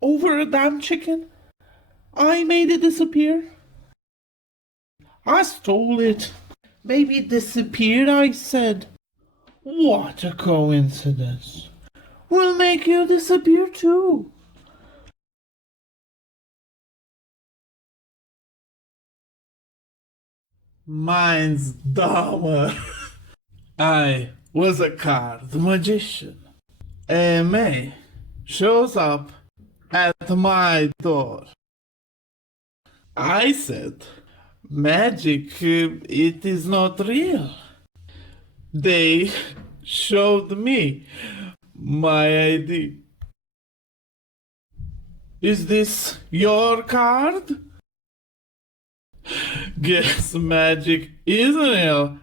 Over a damn chicken? I made it disappear. I stole it. Maybe it disappeared, I said. What a coincidence. We'll make you disappear too. Mine's dumber. I was a card magician. A May shows up at my door. I said, magic, it is not real. They showed me my ID. Is this your card? Guess magic isn't real